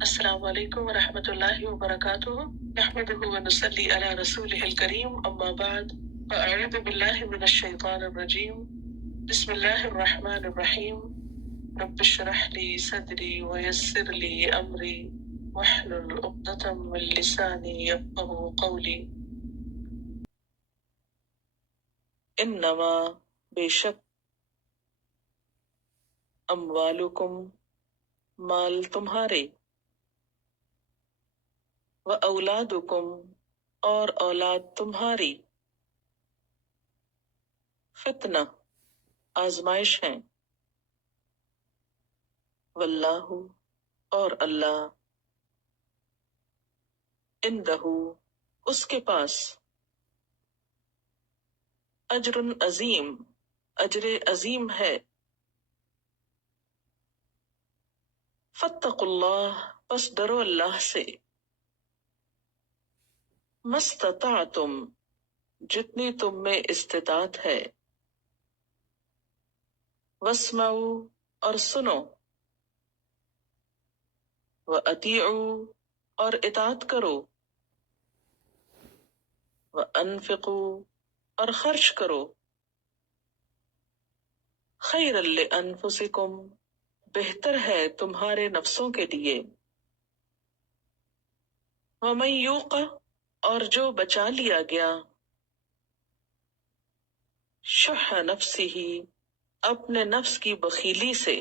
السلام علیکم ورحمۃ اللہ وبرکاتہ نحمده ونصلی علی رسوله الکریم اما بعد فاعوذ باللہ من الشیطان الرجیم بسم اللہ الرحمن الرحیم رب اشرح لي صدری ويسر لي امری واحلل عقدۃ من لسانی یفقهوا قولی انما بے شک اموالکم مال تمہارے وَأَوْلَادُكُمْ اور اولاد تمہاری فتنہ آزمائش ہیں واللہ اور اللہ عندہ اس کے پاس اجر عظیم اجر عظیم ہے فاتقوا اللہ پس ڈرو اللہ سے مستطعتم جتنی تم میں استطاعت ہے واسمعوا اور سنو وَأَطِیعُوا اور اطاعت کرو وَأَنفِقُوا اور خرچ کرو خیرا لِأَنفُسِکُم بہتر ہے تمہارے نفسوں کے لیے وَمَن یوق اور جو بچا لیا گیا شح نفسہ اپنے نفس کی بخیلی سے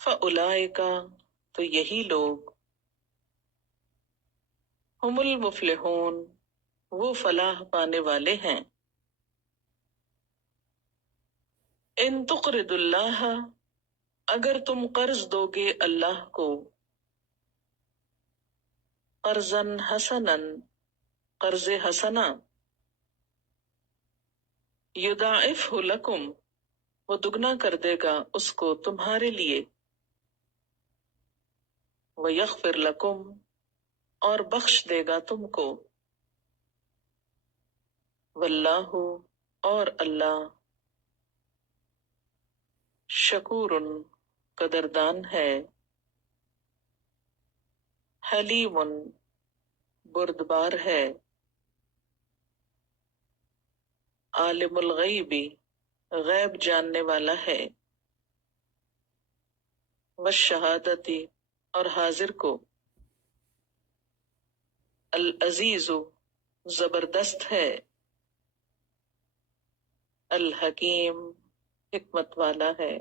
فَأُولَئِکَ تو یہی لوگ ہم المفلحون وہ فلاح پانے والے ہیں ان تقرض اللہ اگر تم قرض دو گے اللہ کو قرضا حسنا قرض حسنا یضاعفہ لکم وہ دگنا کر دے گا اس کو تمہارے لیے ویغفر لکم اور بخش دے گا تم کو واللہ اور اللہ شکور قدردان ہے حلیم بردبار ہے عالم الغیب غیب جاننے والا ہے والشہادتی اور حاضر کو العزیز زبردست ہے الحکیم حکمت والا ہے